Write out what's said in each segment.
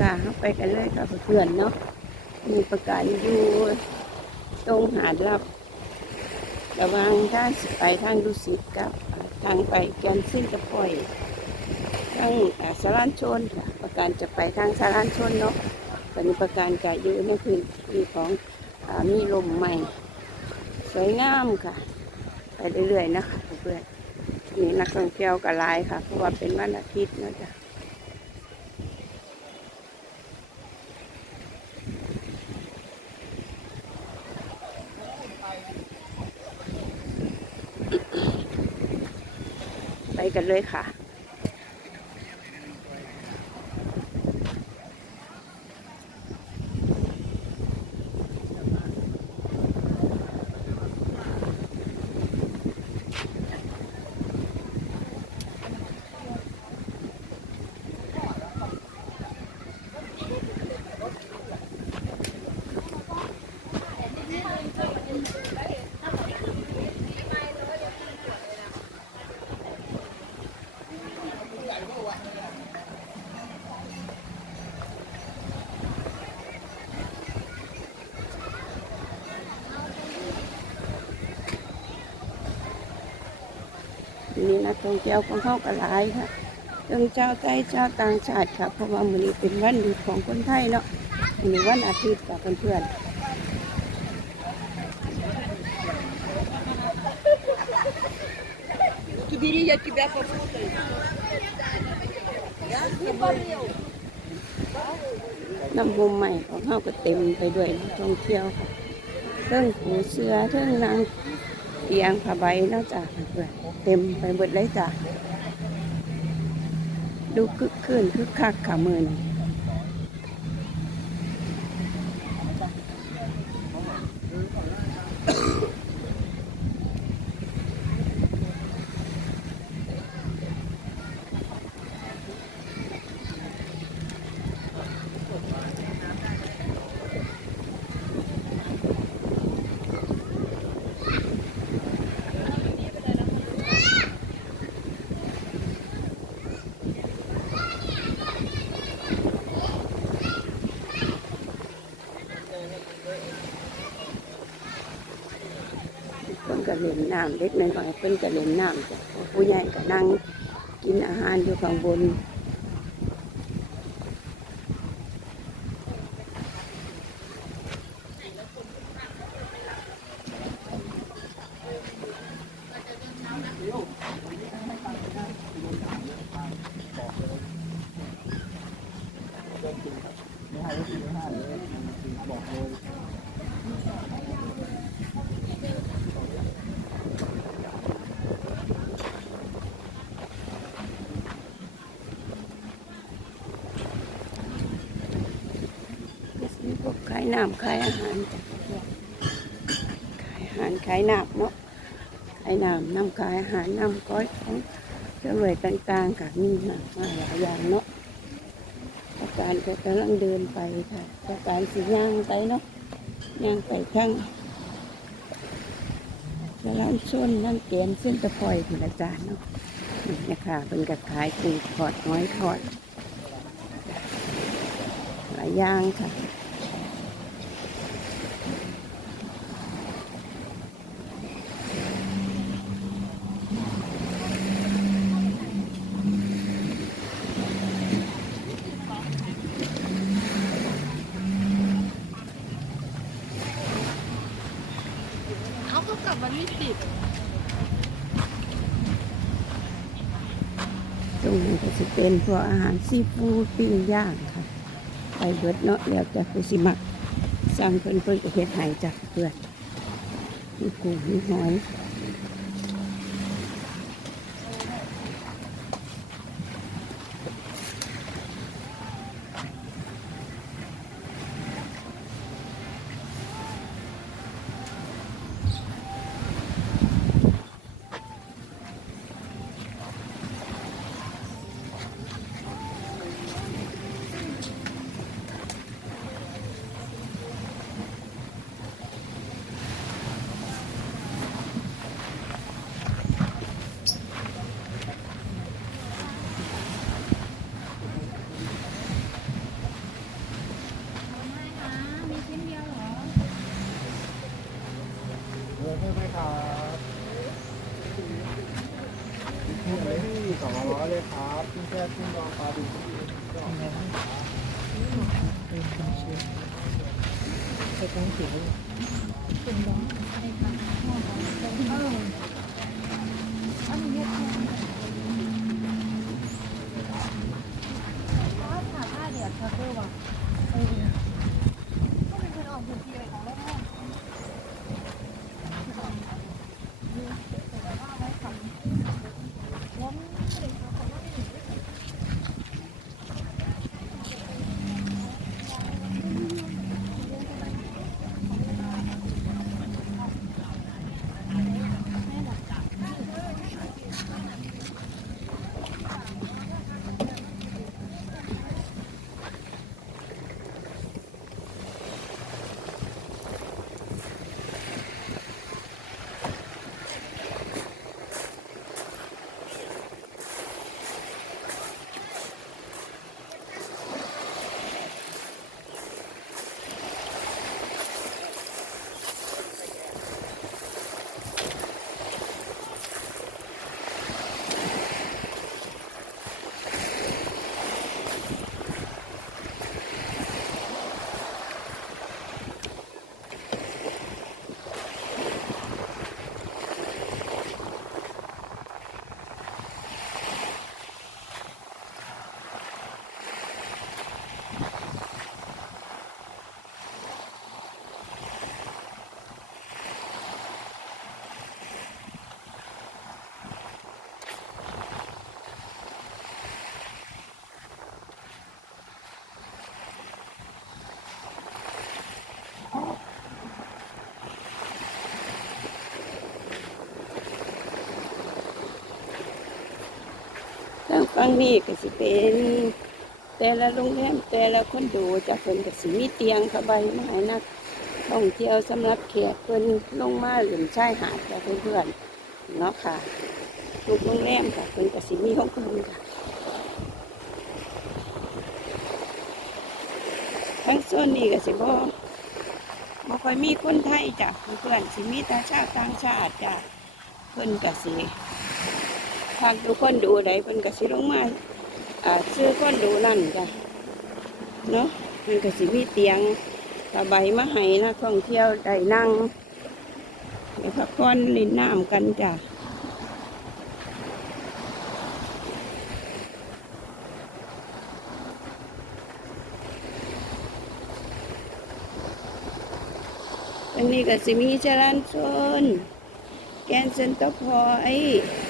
ค่ะเข้าไปกันเลยค่ะเพื่อนเนาะมีประกาศอยู่ตรงหาดลับ ระวังทางสิไปทางดุสิตกับทางไปแกนซิ่งกระป่อยทางสารานชนค่ะ ประการจะไปทางสารานชนเนาะตอนนี้ประการกะอยู่ในพื้นที่ของอมีลมใหม่ สวยงามค่ะ ไปเรื่อยๆนะคะเพื่อนนี่นักท่องเที่ยวก็หลายค่ะ เพราะว่าเป็นวันอาทิตย์เนาะจ้ะ กันเลยค่ะ นี้นักท่องเที่ยวของเข้ากันหลายค่ะทั้งเจ้าไต้เจ้าต่างชาติค่ะ เพราะว่ามื้อนี้เป็นวันหยุดของคนไทยเนาะมื้อนวันอาทิตย์กับเพื่อนน้ำมุมใหม่ของเขาก็เต็มไปด้วยนักท่องเที่ยวค่ะเรื่องผูเสือเรื่องนาง เอียงผ้าใบนอกจากเพื่อนเต็มไปหมดเลยจ้ะดูคึกคืนคึกคักค่ะมือนี่ เพิ่นก็เล่ น้ำเล็กน้อยๆเพิ่นก็เล่นน้ำจ้ะผู้ใหญ่ก็นั่งกินอาหารอยู่ข้างบน มีพวกขาย น้ำขายอาหารจ้ะขายอาหารขายน้ำเนาะขายน้ำน้ำขายอาหารน้ำก้อยของเจ้าหน่วยต่างๆกับมีมากมาหลายอย่างเนาะประการก็กำลังเดินไปค่ะประการสีย่างไปเนาะย่างไปทั้งกระลำส้นนั่งเกณฑ์เส้นตะพอยถึงอาจารย์เนาะนี่นะคะเป็นกับขายกุ้งทอดน้อยทอดหลายอย่างค่ะ เอาเขากลับ มาไม่ติดตรงนี้ก็จะเป็นพวกอาหารซีฟู้ดปิ้งย่างค่ะ ไปเบิดเนาะแล้วจะไปสิมักสั่งเพิ่นเพิ่นก็เฮ็ดให้จากเพื่อนมีกุ้งมีหอย กุ้งเลยสองร้อยเลยครับกุ้งแค่กุ้งดองปลาดุกไป็นส้งเขียวกุ้งดองใช่ค่ะเอออันนี้้งนี้ก็สิเป็น แต่ละโรงแรมแต่ละคอนโดจะเพิ่นก็สิมีเตียงผ้าใบมาให้นักท่องเที่ยวสำหรับแขกเพิ่นลงมาหรือชายหาดกับเพื่อนๆเนาะค่ะทุกโรงแรมค่ะเพิ่นก็สิมีของเพิ่นค่ะทั้งโซนนี้ก็สิบ่บ่ค่อยมีคนไทยจ้ะเพื่อนๆสิมีต่ชาวต่างชาติจ้ะเพิ่นก็สิ ทางทุกคนดูใดเพิ่นก็สิลงมาอ่าซื้อคนดูนั่นจ้ะเนาะมันก็สิมีเตียงตะใบมาให้นักท่องเที่ยวได้นั่งไปพักผ่อนเล่นน้ำกันจ้ะอันนี้ก็สิมีจรันชนแกนเซนเตอพอยต์แล้ว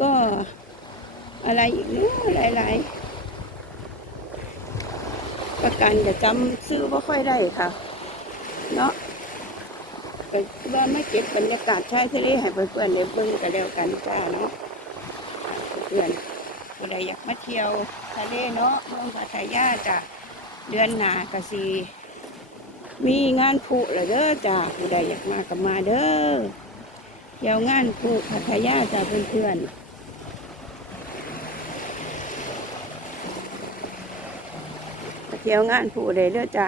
ก็อะไรอีกเนาะหลาย ๆ ประกันจะจำซื้อว่าค่อยได้ค่ะ เนาะก็ว่าไม่เก็บบรรยากาศชายทะเลให้เพื่อนๆเดี๋ยวเบิ่งกันแล้วกันจ้าเนาะเพื่อนผู้ใดอยากมาเที่ยวทะเลเนาะเมืองพัทยาจ้ะเดือนหน้ากะสีมีงานผุเหรอเด้อจ้าผู้ใดอยากมาก็มาเด้อเที่ยวงานผุพัทยาจ้าเพื่อนๆ มาเที่ยวงานผู้ใดเด้อจ้า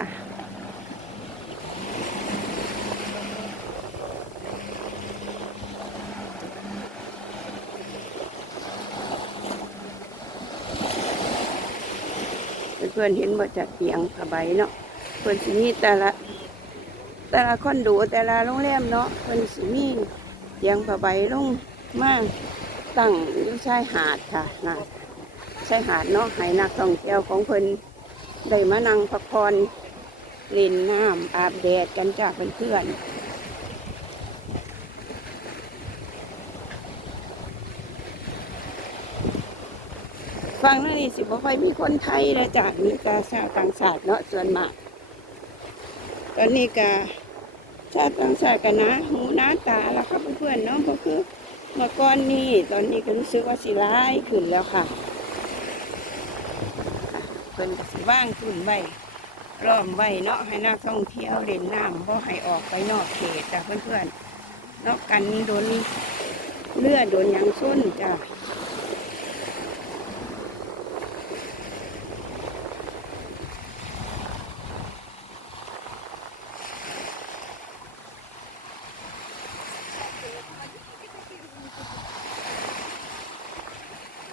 เพื่อนเห็นว่าจะเตียงผ้าใบเนาะเพื่อนสิมีแต่ละแต่ละคอนโดแต่ละโรงแรมเนาะเพื่อนสิมีเตียงผ้าใบลงมาตั้งอยู่ชายหาดค่ะนะชายหาดเนาะให้นักท่องเที่ยวของเพิ่น ได้มานั่งพักผ่อนเล่นน้ำอาบแดดกันจากเพื่อนฟังแล้วนี่สิบ่ค่อยมีคนไทยเลยจ้ะมีกาชาต่างชาติเนาะส่วนมาก ตอนนี้กาชาติต่างชาติกันนะหูหน้าตาแล้วครับเพื่อนๆเนาะก็คือเมื่อก่อนนี่ตอนนี้ก็รู้สึกว่าสิร้ายขึ้นแล้วค่ะ พิ่นก็สิว่างขึ้นไว้ล้อมไว้เนาะให้นักท่องเที่ยวเล่นน้ำบ่ให้ออกไปนอกเขตจ้ะเพื่อนๆเนาะกันโดนเลือดโดนยังส้นจ้ะ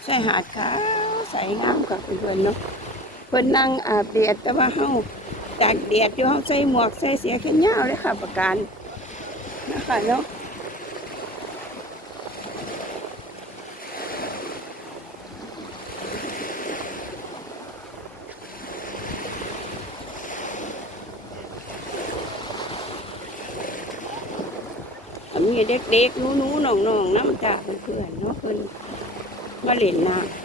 ชายหาดขาวใสงามกับเพื่อนๆเนาะ พิ่นนั่งอาบแดดแต่ว่าเฮาตากแดดอยู่เฮาใส่หมวกใส่เสียแค่ยาวเลยค่ะ ประกันนะคะเนาะอันนี้เด็กๆหนูๆน้องๆน้ำจ้าเพื่อนๆเนาะเพิ่นมาเล่นน้ำ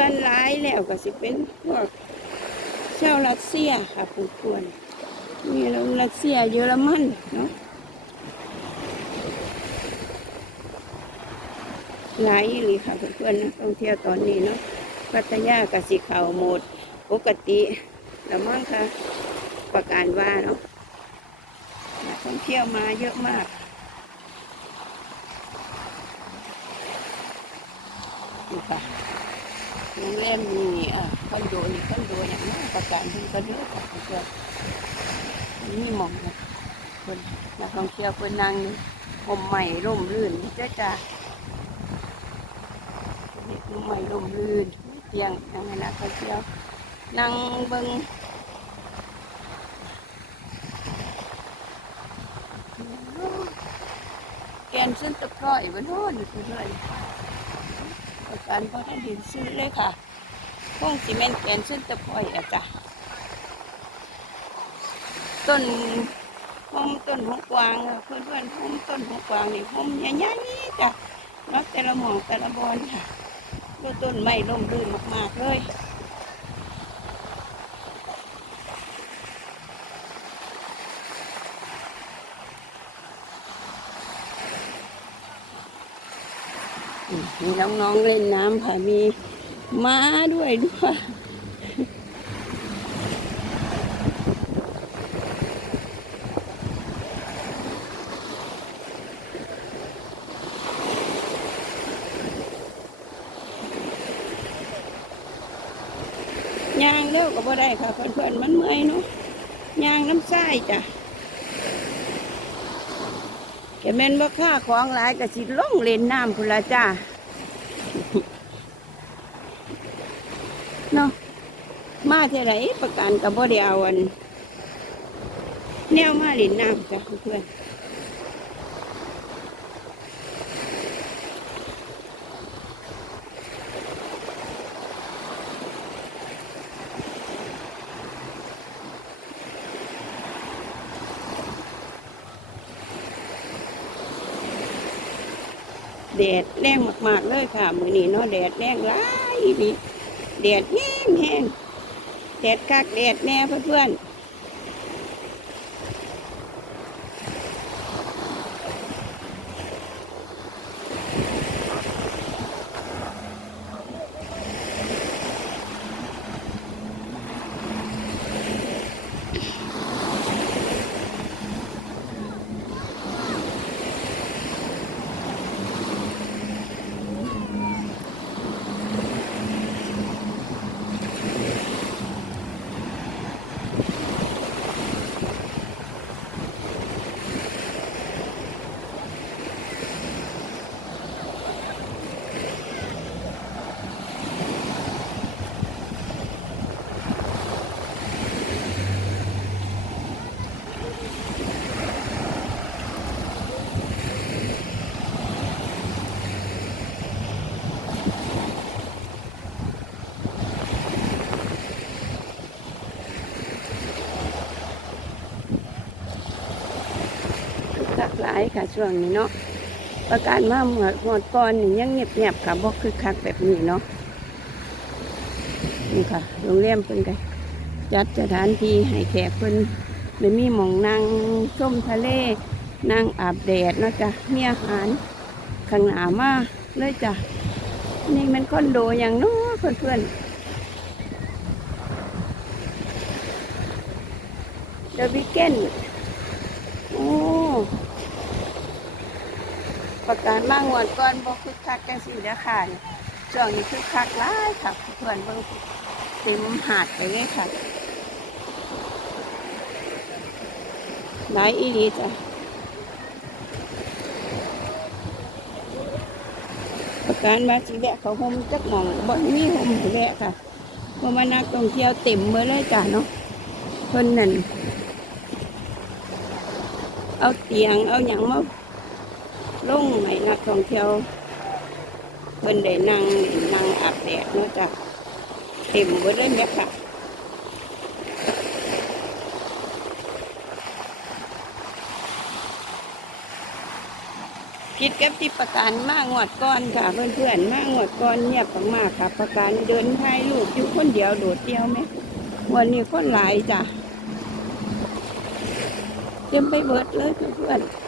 ส่วนหลายแล้วก็สิเป็นพวกชาวรัสเซียค่ะเพื่อนๆมีรัสเซียเยอรมันเนาะหลายอีหลีค่ะเพื่อนๆนะท่องเที่ยวตอนนี้เนาะพัทยากสิเขาหมด ปกติแล้วมั้งค่ะ ประกาศว่าเนาะท่องเที่ยวมาเยอะมากนี่ค่ะ โรงแรมมีอะคอนโดนี่คอนโดอย่างนี้ประกาศเพิ่นก็เยอะค่ะเพื่อนนี่หมองนะคนนักท่องเที่ยวเพิ่นนั่งห่มใหม่ร่มรื่นเจ้าจ้าร่มใหม่ร่มรื่นเตียงนั่งให้นักท่องเที่ยว นั่งเบิ่งแกนเส้นตะกร้อยบนโน่นอยู่เรื่อ การะกันพอท่านดินซื้อเลยค่ะพงซีเมนต์แกนเส้นตะพอยอะจ้ะต้นพุ่มต้นหงกวางอะเพื่อนเพื่อนพุ่มต้นหงกวางนี่พุ่มใหญ่ๆจ้ะนอกแต่ละหมองแต่ละบอนค่ะดูต้นไม้ร่มรื่นมากๆเลย มีน้องๆเล่นน้ำค่ะ มีม้าด้วยด้วยยางเร็วก็บ่ได้ค่ะ เพื่อนๆมันเมื่อยเนาะยางน้ำไส้จ้ะแกแม่นว่าค่าของหลายก็สิล่องเล่นน้ำพุ่นละจ้า เนาะมาเท่าไหรประกันกับบ่ได้เอาอันแนวมาหลินน้ำจ้ะเพื่อน แดดแรงมากๆเลยค่ะ มือนี้เนาะแดดแรงหลายนี่แดดแห้งแห้งแดดคักแดดแน่เพื่อนๆักหลายค่ะช่วงนี้เนาะประกาศมาหมดหมดก่อนนี่ยังเงียบๆค่ะบ่คือคักแบบนี้เนาะนี่ค่ะโรงแรมเพิ่นก็จัดสถานที่ให้แขกเพิ่นได้มีหมองนั่งชมทะเลนั่งอาบแดดเนาะจ้ะมีอาหารข้างหน้ามาเลยจ้ะนี่มันคอนโดอย่างเน้อเพื่อนเดอะวิกเกน โอ้ ประกาศมางวดก่อนบอคึกคักกันสิเด้อค่ะนี่ช่วงนี้คึกคักหลายค่ะเพื่อนเบิ่งเต็มหาดไปเลยค่ะหลายอีหลีจ้ะประการมาสิแวะเขาห่มจักหมองบ่มีห่มสิแวะค่ะเพราะว่านักท่องเที่ยวเต็มเมื่อเลยจ้ะเนาะเพิ่นนั่นเอาเตียงเอาหยังมา ลงให้นักท่องเที่ยวเพิ่นได้นั่งนั่งอาบแดดเนาะจ้ะเต็มเมื่อเลยแม่ค่ะคิดกับที่ประกันมากงวดก้อนค่ะ เพื่อนๆมากงวดก้อนเงียบมากๆค่ะ ประกันเดินถ่ายรูปอยู่คนเดียวโดดเดียวไหมวันนี้คนหลายจ้ะเต็มไปเบิดเลยเพื่อนๆ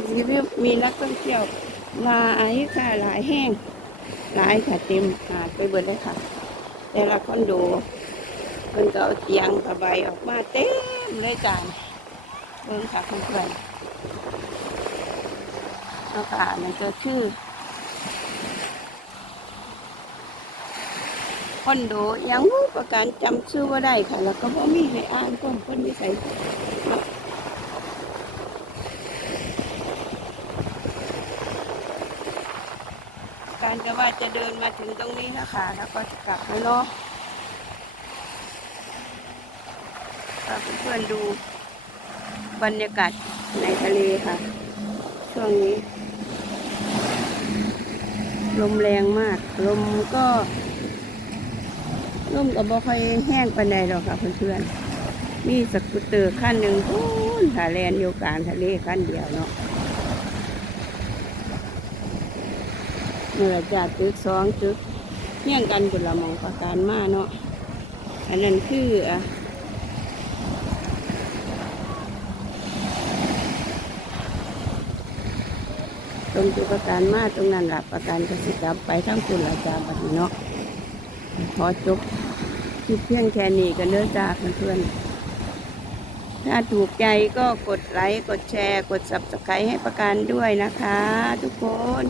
ๆมีนักท่องเที่ยวหลายค่ะหลายแห้งหลายค่ะเต็มหาดไปเบิดเลยค่ะ แต่ละคอนโดเพิ่นก็เอาเตียงผ้าใบออกมาเต็มเลยจ้าเบิ่งค่ะเพื่อนๆเอาค่ะนั่นก็ชื่อคอนโดยังประกันจำชื่อว่าได้ค่ะ แล้วก็บ่มีให้อ่านก่อนเพิ่นวิสัย การก็ว่าจะเดินมาถึงตรงนี้นะคะแล้วก็จะกลับแล้วเนาะพาเพื่อนๆดูบรรยากาศในทะเลค่ะ ช่วงนี้ ลมแรงมาก ลมก็ลมก็บ่ค่อยแห้งปานใดหรอกค่ะเพื่อนๆมีสกูตเตอร์ขั้นหนึ่งพูนค่ะแลนอยู่กลางทะเลขั้นเดียวเนาะ เมื่อจากตึกสองตึกเที่ยงกันกุละหมองประการมาเนาะอันนั้นคืออะตรงจุดประการมาตรงนั้นหลับประการกสิกรรมไปทั้งคุณอาจารย์บัดนี้เนาะขอจบคลิปเพียงแค่นี้กันเด้อจ้าเพื่อนๆถ้าถูกใจก็กดไลค์ กดแชร์ กด subscribe ให้ประการด้วยนะคะ ทุกคน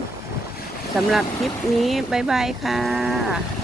สำหรับคลิปนี้ บ๊ายบายค่ะ